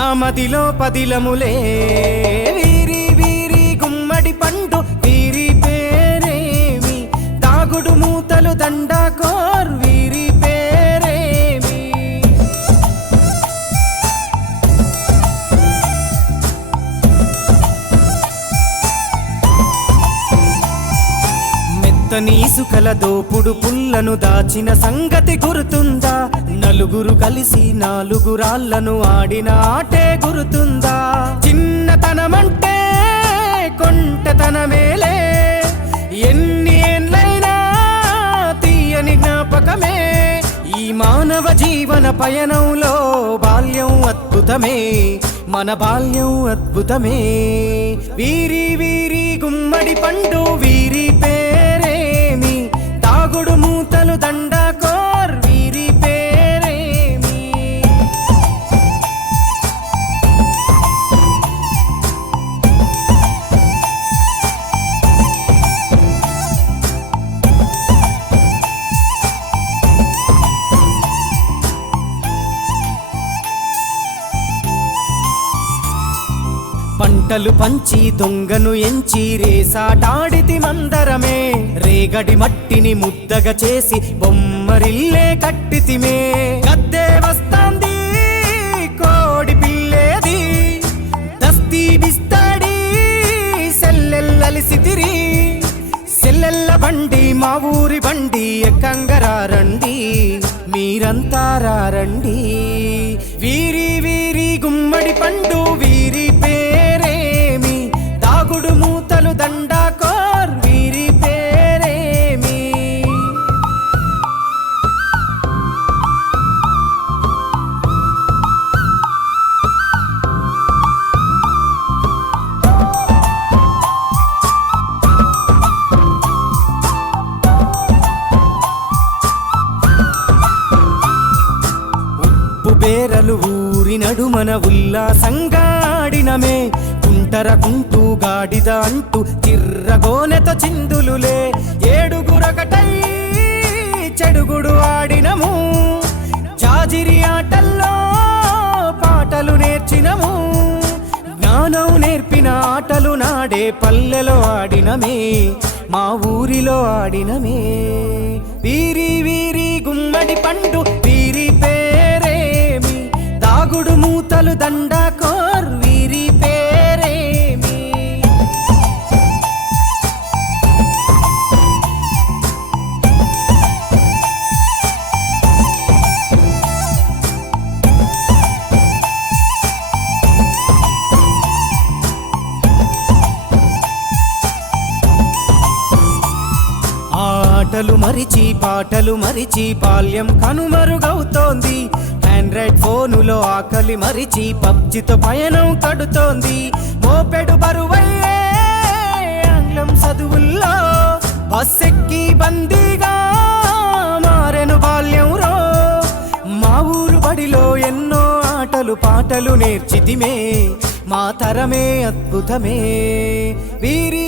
నా మదిలో పదిలములే వీరి వీరి గుమ్మడి పండు వీరి పేరేమి దాగుడు మూతలు దండాకోర్ వీరి పేరేమి మెత్తని ఇసుకల దోపుడు పుల్లను దాచిన సంగతి గుర్తుందా నలుగురు కలిసి నాలుగురాళ్లను ఆడిన ఆటే గుర్తుందా చిన్నతనమంటే కొంటతనమేలే ఎన్ని ఏండ్లైనా తీయని జ్ఞాపకమే ఈ మానవ జీవన పయనంలో బాల్యం అద్భుతమే మన బాల్యం అద్భుతమే వీరి వీరి గుమ్మడి పండు వీరి పేరేమి దాగుడు మూతలు దండాకోర్ వీరి పేరేమి పంటలు పంచి దొంగను ఎంచి రేసాటాడితి మందరమే రేగడి మట్టిని ముద్దగా చేసి బొమ్మరిల్లే కట్టితిమే గద్దే వస్తాంది కోడి పిల్లేది దస్తీ బిస్తాడి సెల్లెల్లలిసితిరి సెల్లెల్ల బండి మా ఊరి బండి ఎక్కంగరారండి మీరంతా రారండి వీరి వీరి గుమ్మడి పండు వీరి పేరేమి దాగుడు మూతలు దండాకోర్ వీరి పేరేమి ఉప్పు బేరలు ఊరి నడుమన ఉల్లాసంగా ఆడినమే కుంటరకుంటూ గాడిద అంటూ చిర్రగోనెతో చిందులులే ఏడుగురకటై చెడుగుడు ఆడినము జాజిరి ఆటల్లో పాటలు నేర్చినము జ్ఞానం నేర్పిన ఆటలు నాడే పల్లెలో ఆడినమే మా ఊరిలో ఆడినమే వీరి వీరి గుమ్మడి పండు వీరి పేరేమి దాగుడు మూతలు దండాకోర్ వీరి పేరేమి ఆటలు మరిచి పాటలు మరిచి బాల్యం కనుమరుగవుతోంది ఆండ్రాయిడ్ ఫోనులో ఆకలి మరిచి పబ్జితో పయనం కడుతోంది మోపెడు బరువయ్యే ఆంగ్లం చదువుల్లో బస్సెక్కి బందీగా మారెను బాల్యం రో మా ఊరు బడిలో ఎన్నో ఆటలు పాటలు నేర్చితిమే మా తరమే అద్భుతమే వీరి